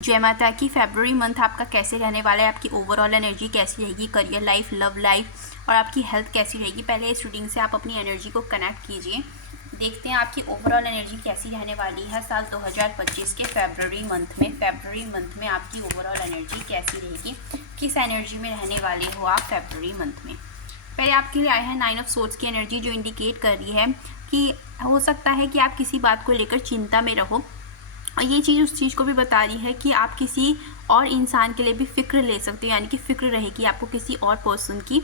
जय माता की। फेब्रुअरी मंथ आपका कैसे रहने वाला है, आपकी ओवरऑल एनर्जी कैसी रहेगी, करियर लाइफ, लव लाइफ और आपकी हेल्थ कैसी रहेगी। पहले इस रीडिंग से आप अपनी एनर्जी को कनेक्ट कीजिए। देखते हैं आपकी ओवरऑल एनर्जी कैसी रहने वाली है साल 2025 के फेब्रुअरी मंथ में। फेब्रुअरी मंथ में आपकी ओवरऑल एनर्जी कैसी रहेगी, किस एनर्जी में रहने वाले हो आप फेब्रुअरी मंथ में। पहले आपके लिए आए हैं 9 ऑफ सोर्ड्स की एनर्जी, जो इंडिकेट कर रही है कि हो सकता है कि आप किसी बात को लेकर चिंता में रहो। और ये चीज़ उस चीज़ को भी बता रही है कि आप किसी और इंसान के लिए भी फ़िक्र ले सकते हो, यानी कि फ़िक्र रहेगी आपको किसी और पर्सन की।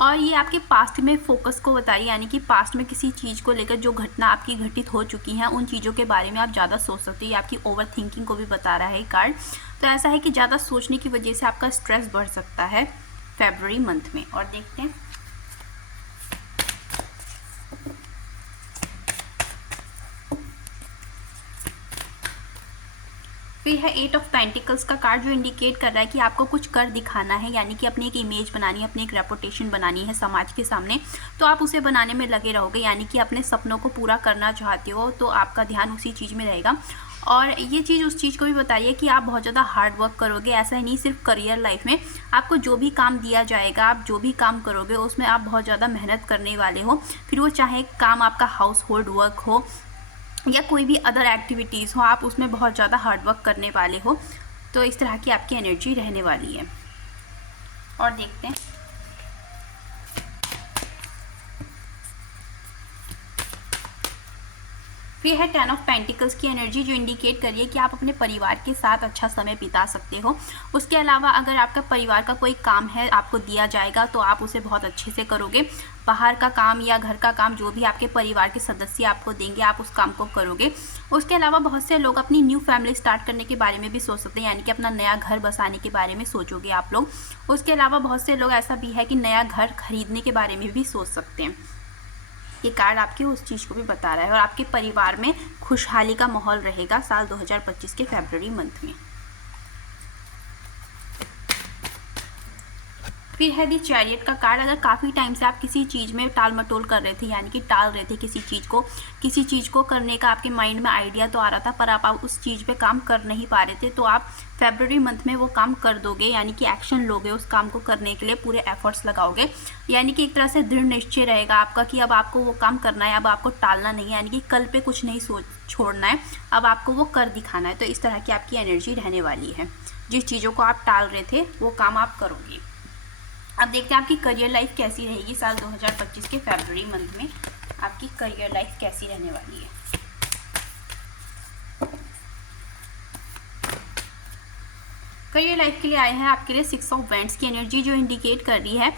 और ये आपके पास्ट में फोकस को बता रही है, यानी कि पास्ट में किसी चीज़ को लेकर जो घटना आपकी घटित हो चुकी हैं उन चीज़ों के बारे में आप ज़्यादा सोच सकते हो। ये आपकी ओवर थिंकिंग को भी बता रहा है कार्ड। तो ऐसा है कि ज़्यादा सोचने की वजह से आपका स्ट्रेस बढ़ सकता है फेब्रुअरी मंथ में। और देखते हैं फिर है 8 ऑफ पेंटिकल्स का कार्ड, जो इंडिकेट कर रहा है कि आपको कुछ कर दिखाना है, यानी कि अपनी एक इमेज बनानी है, अपनी एक रेपुटेशन बनानी है समाज के सामने। तो आप उसे बनाने में लगे रहोगे, यानी कि अपने सपनों को पूरा करना चाहते हो तो आपका ध्यान उसी चीज़ में रहेगा। और ये चीज़ उस चीज़ को भी बताइए कि आप बहुत ज़्यादा हार्ड वर्क करोगे। ऐसा ही नहीं, सिर्फ करियर लाइफ में आपको जो भी काम दिया जाएगा, आप जो भी काम करोगे उसमें आप बहुत ज़्यादा मेहनत करने वाले हो। फिर वो चाहे काम आपका हाउस होल्ड वर्क हो या कोई भी अदर एक्टिविटीज़ हो, आप उसमें बहुत ज़्यादा हार्ड वर्क करने वाले हो। तो इस तरह की आपकी एनर्जी रहने वाली है। और देखते हैं फिर है 10 ऑफ पेंटिकल्स की एनर्जी, जो इंडिकेट करिए कि आप अपने परिवार के साथ अच्छा समय बिता सकते हो। उसके अलावा अगर आपका परिवार का कोई काम है आपको दिया जाएगा तो आप उसे बहुत अच्छे से करोगे। बाहर का काम या घर का काम जो भी आपके परिवार के सदस्य आपको देंगे आप उस काम को करोगे। उसके अलावा बहुत से लोग अपनी न्यू फैमिली स्टार्ट करने के बारे में भी सोच सकते हैं, यानी कि अपना नया घर बसाने के बारे में सोचोगे आप लोग। उसके अलावा बहुत से लोग ऐसा भी है कि नया घर खरीदने के बारे में भी सोच सकते हैं। ये कार्ड आपके उस चीज़ को भी बता रहा है। और आपके परिवार में खुशहाली का माहौल रहेगा साल 2025 के फेब्रुअरी मंथ में। फिर है दी चैरियट का कार्ड। अगर काफ़ी टाइम से आप किसी चीज़ में टाल मटोल कर रहे थे, यानी कि टाल रहे थे किसी चीज़ को करने का आपके माइंड में आइडिया तो आ रहा था पर आप उस चीज़ पे काम कर नहीं पा रहे थे, तो आप फेब्रुअरी मंथ में वो काम कर दोगे, यानी कि एक्शन लोगे, उस काम को करने के लिए पूरे एफर्ट्स लगाओगे। यानी कि एक तरह से दृढ़ निश्चय रहेगा आपका कि अब आपको वो काम करना है, अब आपको टालना नहीं है, यानी कि कल पे कुछ नहीं छोड़ना है, अब आपको वो कर दिखाना है। तो इस तरह की आपकी एनर्जी रहने वाली है। जिस चीज़ों को आप टाल रहे थे वो काम आप करोगे। अब देखते हैं आपकी करियर लाइफ कैसी रहेगी साल 2025 के फेब्रुअरी मंथ में। आपकी करियर लाइफ कैसी रहने वाली है। करियर लाइफ के लिए आए हैं आपके लिए 6 ऑफ वैंड्स की एनर्जी, जो इंडिकेट कर रही है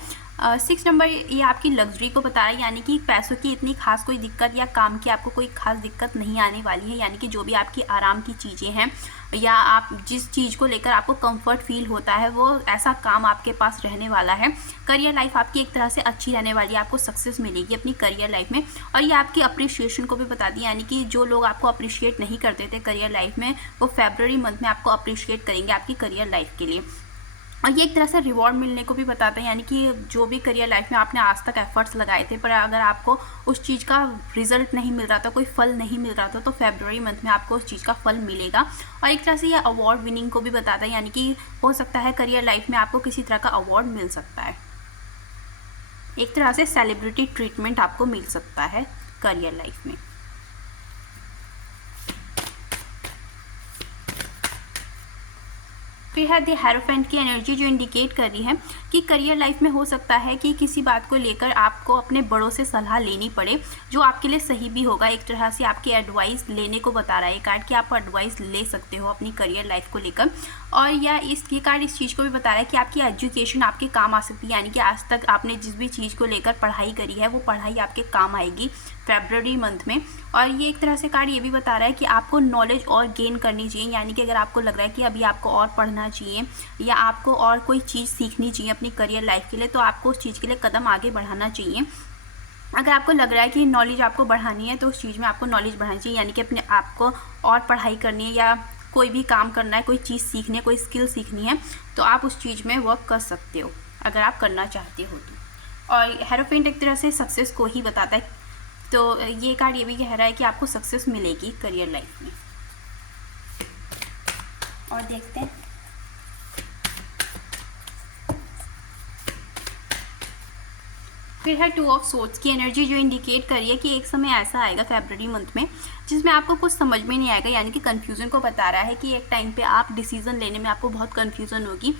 6 नंबर ये आपकी लग्जरी को बता रहा है, यानी कि पैसों की इतनी खास कोई दिक्कत या काम की आपको कोई खास दिक्कत नहीं आने वाली है। यानी कि जो भी आपकी आराम की चीज़ें हैं या आप जिस चीज़ को लेकर आपको कंफर्ट फील होता है वो ऐसा काम आपके पास रहने वाला है। करियर लाइफ आपकी एक तरह से अच्छी रहने वाली है, आपको सक्सेस मिलेगी अपनी करियर लाइफ में। और ये आपकी अप्रिशिएशन को भी बता दी, यानी कि जो लोग आपको अप्रिशिएट नहीं करते थे करियर लाइफ में वो फेब्रुअरी मंथ में आपको अप्रिशिएट करेंगे आपकी करियर लाइफ के लिए। और ये एक तरह से रिवॉर्ड मिलने को भी बताता है, यानी कि जो भी करियर लाइफ में आपने आज तक एफर्ट्स लगाए थे पर अगर आपको उस चीज़ का रिजल्ट नहीं मिल रहा था, कोई फल नहीं मिल रहा था, तो फेब्रुअरी मंथ में आपको उस चीज़ का फल मिलेगा। और एक तरह से ये अवार्ड विनिंग को भी बताता है, यानी कि हो सकता है करियर लाइफ में आपको किसी तरह का अवार्ड मिल सकता है। एक तरह से सेलिब्रिटी ट्रीटमेंट आपको मिल सकता है करियर लाइफ में। फिर है द हेरोफेंट की एनर्जी, जो इंडिकेट कर रही है कि करियर लाइफ में हो सकता है कि किसी बात को लेकर आपको अपने बड़ों से सलाह लेनी पड़े, जो आपके लिए सही भी होगा। एक तरह से आपकी एडवाइस लेने को बता रहा है कार्ड कि आप एडवाइस ले सकते हो अपनी करियर लाइफ को लेकर। और या ये कार्ड इस चीज़ को भी बता रहा है कि आपकी एजुकेशन आपके काम आ सकती है, यानी कि आज तक आपने जिस भी चीज़ को लेकर पढ़ाई करी है वो पढ़ाई आपके काम आएगी फेब्रुअरी मंथ में। और ये एक तरह से कार्ड ये भी बता रहा है कि आपको नॉलेज और गेन करनी चाहिए, यानी कि अगर आपको लग रहा है कि अभी आपको और पढ़ना चाहिए या आपको और कोई चीज़ सीखनी चाहिए अपनी करियर लाइफ के लिए, तो आपको उस चीज़ के लिए कदम आगे बढ़ाना चाहिए। अगर आपको लग रहा है कि नॉलेज आपको बढ़ानी है तो उस चीज़ में आपको नॉलेज बढ़ानी चाहिए, यानी कि अपने आप को और पढ़ाई करनी है या कोई भी काम करना है, कोई चीज़ सीखनी है, कोई स्किल सीखनी है, तो आप उस चीज़ में वर्क कर सकते हो अगर आप करना चाहते हो तो। और हेरोफेंट एक तरह से सक्सेस को ही बताता है, तो ये कार्ड ये भी कह रहा है कि आपको सक्सेस मिलेगी करियर लाइफ में। और देखते हैं। फिर है टू ऑफ सोर्ड्स की एनर्जी, जो इंडिकेट कर रही है कि एक समय ऐसा आएगा फरवरी मंथ में जिसमें आपको कुछ समझ में नहीं आएगा, यानी कि कन्फ्यूज़न को बता रहा है कि एक टाइम पे आप डिसीज़न लेने में आपको बहुत कन्फ्यूज़न होगी।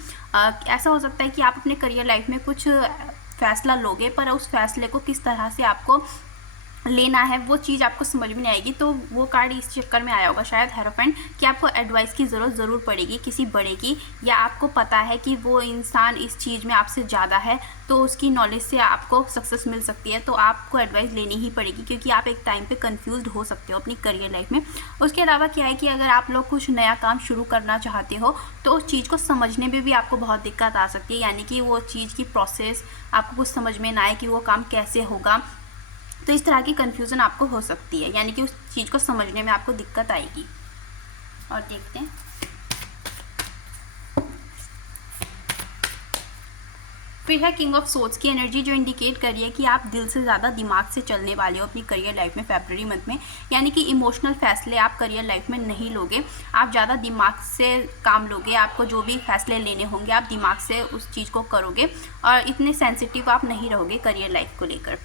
ऐसा हो सकता है कि आप अपने करियर लाइफ में कुछ फैसला लोगे, पर उस फैसले को किस तरह से आपको लेना है वो चीज़ आपको समझ में नहीं आएगी। तो वो कार्ड इस चक्कर में आया होगा शायद हेरोफेंट, कि आपको एडवाइस की ज़रूरत ज़रूर पड़ेगी किसी बड़े की, या आपको पता है कि वो इंसान इस चीज़ में आपसे ज़्यादा है तो उसकी नॉलेज से आपको सक्सेस मिल सकती है, तो आपको एडवाइस लेनी ही पड़ेगी, क्योंकि आप एक टाइम पे कंफ्यूज्ड हो सकते हो अपनी करियर लाइफ में। उसके अलावा क्या है कि अगर आप लोग कुछ नया काम शुरू करना चाहते हो तो उस चीज़ को समझने में भी आपको बहुत दिक्कत आ सकती है, यानी कि वो चीज़ की प्रोसेस आपको कुछ समझ में ना आए कि वो काम कैसे होगा। तो इस तरह की कन्फ्यूज़न आपको हो सकती है, यानी कि उस चीज़ को समझने में आपको दिक्कत आएगी। और देखते हैं। फिर है किंग ऑफ सोर्ड्स की एनर्जी, जो इंडिकेट कर रही है कि आप दिल से ज़्यादा दिमाग से चलने वाले हो अपनी करियर लाइफ में फरवरी मंथ में, यानी कि इमोशनल फैसले आप करियर लाइफ में नहीं लोगे, आप ज़्यादा दिमाग से काम लोगे। आपको जो भी फैसले लेने होंगे आप दिमाग से उस चीज़ को करोगे, और इतने सेंसिटिव आप नहीं रहोगे करियर लाइफ को लेकर।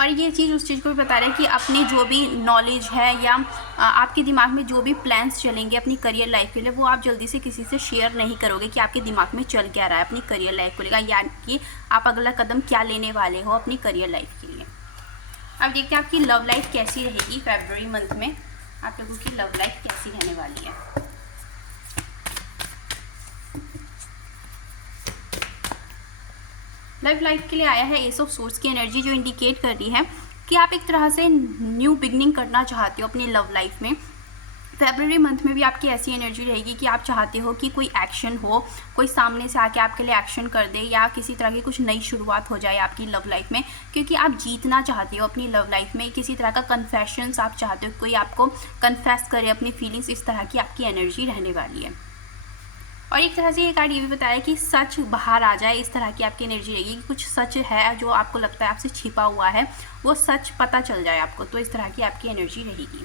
और ये चीज़ उस चीज़ को भी बता रहा है कि अपनी जो भी नॉलेज है या आपके दिमाग में जो भी प्लान्स चलेंगे अपनी करियर लाइफ के लिए, वो आप जल्दी से किसी से शेयर नहीं करोगे कि आपके दिमाग में चल क्या रहा है अपनी करियर लाइफ को लेकर, यानी कि आप अगला कदम क्या लेने वाले हो अपनी करियर लाइफ के लिए। अब देखते हैं आपकी लव लाइफ कैसी रहेगी फरवरी मंथ में, आप लोगों की लव लाइफ कैसी रहने वाली है। लव लाइफ के लिए आया है एस ऑफ सोर्ड्स की एनर्जी, जो इंडिकेट कर रही है कि आप एक तरह से न्यू बिगनिंग करना चाहते हो अपनी लव लाइफ में। फरवरी मंथ में भी आपकी ऐसी एनर्जी रहेगी कि आप चाहते हो कि कोई एक्शन हो, कोई सामने से आके आपके लिए एक्शन कर दे, या किसी तरह की कुछ नई शुरुआत हो जाए आपकी लव लाइफ में, क्योंकि आप जीतना चाहते हो अपनी लव लाइफ में। किसी तरह का कन्फेशंस आप चाहते हो, कोई आपको कन्फेस करे अपनी फीलिंग्स, इस तरह की आपकी एनर्जी रहने वाली है। और एक तरह से ये कार्ड ये भी बताया कि सच बाहर आ जाए, इस तरह की आपकी एनर्जी रहेगी कि कुछ सच है जो आपको लगता है आपसे छिपा हुआ है, वो सच पता चल जाए आपको, तो इस तरह की आपकी एनर्जी रहेगी।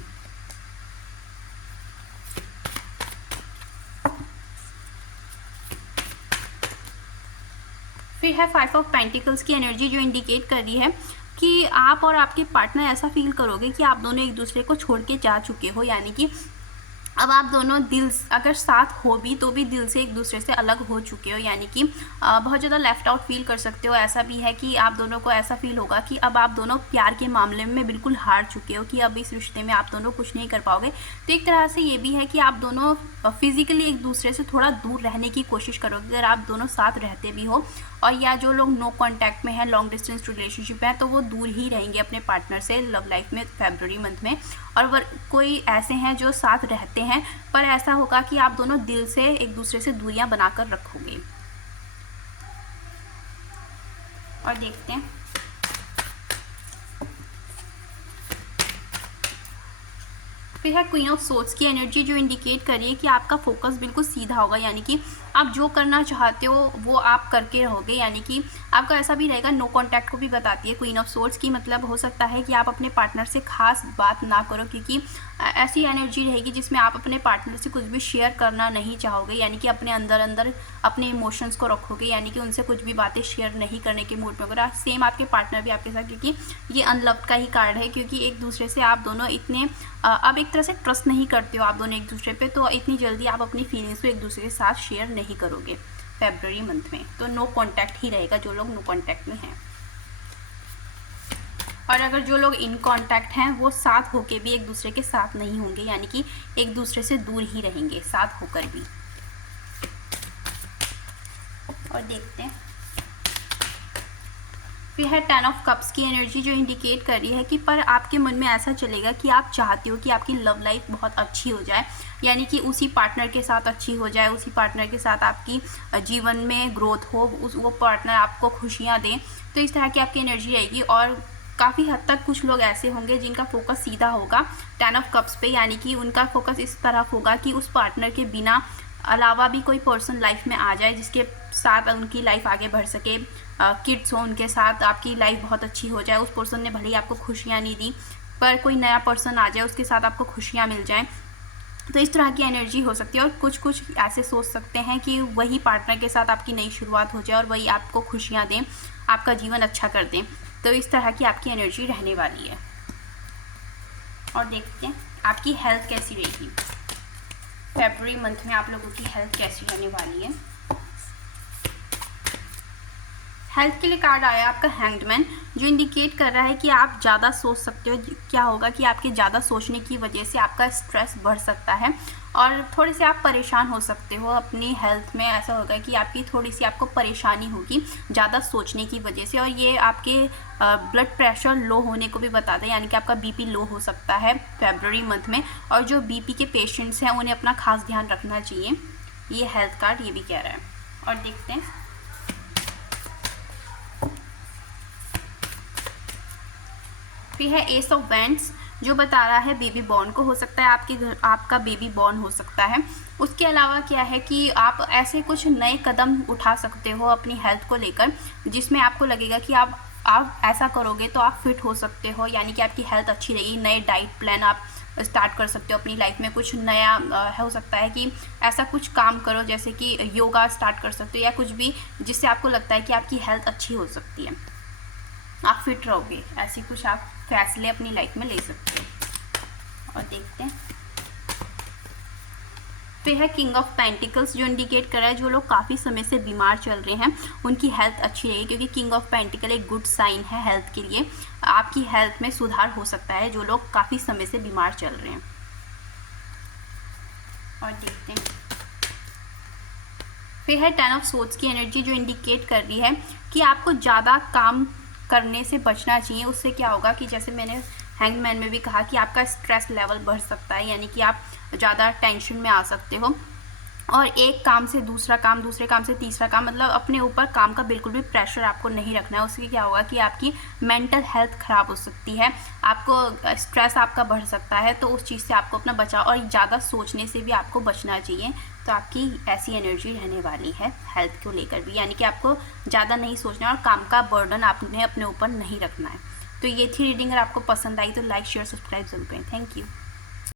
फिर है 5 ऑफ पेंटिकल्स की एनर्जी, जो इंडिकेट कर रही है कि आप और आपके पार्टनर ऐसा फील करोगे कि आप दोनों एक दूसरे को छोड़ के जा चुके हो, यानी कि अब आप दोनों दिल अगर साथ हो भी तो भी दिल से एक दूसरे से अलग हो चुके हो, यानी कि बहुत ज़्यादा लेफ्ट आउट फील कर सकते हो। ऐसा भी है कि आप दोनों को ऐसा फील होगा कि अब आप दोनों प्यार के मामले में बिल्कुल हार चुके हो, कि अब इस रिश्ते में आप दोनों कुछ नहीं कर पाओगे। तो एक तरह से ये भी है कि आप दोनों फिजिकली एक दूसरे से थोड़ा दूर रहने की कोशिश करोगे अगर आप दोनों साथ रहते भी हो, और या जो लोग नो कांटेक्ट में हैं, लॉन्ग डिस्टेंस रिलेशनशिप है, तो वो दूर ही रहेंगे अपने पार्टनर से लव लाइफ में फरवरी मंथ में। और कोई ऐसे हैं जो साथ रहते हैं, पर ऐसा होगा कि आप दोनों दिल से एक दूसरे से दूरियां बनाकर रखोगे। और देखते हैं। फिर है क्वीन ऑफ सोर्ड्स की एनर्जी, जो इंडिकेट कर रही है कि आपका फोकस बिल्कुल सीधा होगा, यानी कि आप जो करना चाहते हो वो आप करके रहोगे, यानी कि आपका ऐसा भी रहेगा। नो कांटेक्ट को भी बताती है क्वीन ऑफ सोर्ड्स की, मतलब हो सकता है कि आप अपने पार्टनर से खास बात ना करो, क्योंकि ऐसी एनर्जी रहेगी जिसमें आप अपने पार्टनर से कुछ भी शेयर करना नहीं चाहोगे, यानी कि अपने अंदर अंदर अपने इमोशंस को रखोगे, यानी कि उनसे कुछ भी बातें शेयर नहीं करने के मूड में होगा। सेम आपके पार्टनर भी आपके साथ, क्योंकि ये अनलव्ड का ही कार्ड है, क्योंकि एक दूसरे से आप दोनों इतने अब एक तरह से ट्रस्ट नहीं करते हो आप दोनों एक दूसरे पे, तो इतनी जल्दी आप अपनी फीलिंग्स को एक दूसरे के साथ शेयर नहीं करोगे फरवरी मंथ में। तो नो कांटेक्ट ही रहेगा जो लोग नो कांटेक्ट में हैं, और अगर जो लोग इन कांटेक्ट हैं वो साथ होके भी एक दूसरे के साथ नहीं होंगे, यानी कि एक दूसरे से दूर ही रहेंगे साथ होकर भी। और देखते हैं। फिर है 10 ऑफ कप्स की एनर्जी, जो इंडिकेट कर रही है कि पर आपके मन में ऐसा चलेगा कि आप चाहते हो कि आपकी लव लाइफ बहुत अच्छी हो जाए, यानी कि उसी पार्टनर के साथ अच्छी हो जाए, उसी पार्टनर के साथ आपकी जीवन में ग्रोथ हो, वो पार्टनर आपको खुशियाँ दें। तो इस तरह की आपकी एनर्जी रहेगी। और काफ़ी हद तक कुछ लोग ऐसे होंगे जिनका फोकस सीधा होगा 10 ऑफ कप्स पे, यानी कि उनका फोकस इस तरफ होगा कि उस पार्टनर के बिना अलावा भी कोई पर्सन लाइफ में आ जाए जिसके साथ उनकी लाइफ आगे बढ़ सके, किड्स हो उनके साथ, आपकी लाइफ बहुत अच्छी हो जाए। उस पर्सन ने भले ही आपको खुशियाँ नहीं दी, पर कोई नया पर्सन आ जाए उसके साथ आपको खुशियाँ मिल जाएं। तो इस तरह की एनर्जी हो सकती है। और कुछ कुछ ऐसे सोच सकते हैं कि वही पार्टनर के साथ आपकी नई शुरुआत हो जाए और वही आपको खुशियाँ दें, आपका जीवन अच्छा कर दें। तो इस तरह की आपकी एनर्जी रहने वाली है। और देखते हैं आपकी हेल्थ कैसी रहेगी। फरवरी मंथ में आप लोगों की हेल्थ कैसी रहने वाली है। हेल्थ के लिए कार्ड आया आपका हैंग्ड, जो इंडिकेट कर रहा है कि आप ज़्यादा सोच सकते हो। क्या होगा कि आपके ज़्यादा सोचने की वजह से आपका स्ट्रेस बढ़ सकता है और थोड़े से आप परेशान हो सकते हो अपनी हेल्थ में। ऐसा होगा कि आपकी थोड़ी सी आपको परेशानी होगी ज़्यादा सोचने की वजह से। और ये आपके ब्लड प्रेशर लो होने को भी बताता है, यानी कि आपका बीपी लो हो सकता है फरवरी मंथ में। और जो बीपी के पेशेंट्स हैं उन्हें अपना खास ध्यान रखना चाहिए, ये हेल्थ कार्ड ये भी कह रहा है। और देखते हैं फिर है एस ऑफ वैंड्स, जो बता रहा है बेबी बॉर्न को हो सकता है आपके घर आपका बेबी बॉर्न हो सकता है। उसके अलावा क्या है कि आप ऐसे कुछ नए कदम उठा सकते हो अपनी हेल्थ को लेकर, जिसमें आपको लगेगा कि आप ऐसा करोगे तो आप फिट हो सकते हो, यानी कि आपकी हेल्थ अच्छी रहेगी। नए डाइट प्लान आप स्टार्ट कर सकते हो अपनी लाइफ में। कुछ नया हो सकता है कि ऐसा कुछ काम करो जैसे कि योगा स्टार्ट कर सकते हो या कुछ भी जिससे आपको लगता है कि आपकी हेल्थ अच्छी हो सकती है, आप फिट रहोगे। ऐसी कुछ आप फैसले अपनी लाइफ में ले सकते हो। और देखते हैं फिर है किंग ऑफ पेंटिकल्स, जो इंडिकेट कर रहा है जो लोग काफ़ी समय से बीमार चल रहे हैं उनकी हेल्थ अच्छी रहेगी, क्योंकि किंग ऑफ पेंटिकल एक गुड साइन है हेल्थ के लिए। आपकी हेल्थ में सुधार हो सकता है जो लोग काफ़ी समय से बीमार चल रहे हैं। और देखते हैं फिर है 10 ऑफ सोर्ड्स की एनर्जी, जो इंडिकेट कर रही है कि आपको ज़्यादा काम करने से बचना चाहिए। उससे क्या होगा कि जैसे मैंने हैंगमैन में भी कहा कि आपका स्ट्रेस लेवल बढ़ सकता है, यानी कि आप ज़्यादा टेंशन में आ सकते हो। और एक काम से दूसरा काम, दूसरे काम से तीसरा काम, मतलब अपने ऊपर काम का बिल्कुल भी प्रेशर आपको नहीं रखना है। उससे क्या होगा कि आपकी मेंटल हेल्थ ख़राब हो सकती है, आपको स्ट्रेस आपका बढ़ सकता है। तो उस चीज़ से आपको अपना बचाव और ज़्यादा सोचने से भी आपको बचना चाहिए। तो आपकी ऐसी एनर्जी रहने वाली है हेल्थ को लेकर भी, यानी कि आपको ज़्यादा नहीं सोचना और काम का बर्डन आपने अपने ऊपर नहीं रखना है। तो ये थी रीडिंग। अगर आपको पसंद आई तो लाइक शेयर सब्सक्राइब जरूर करें। Thank you.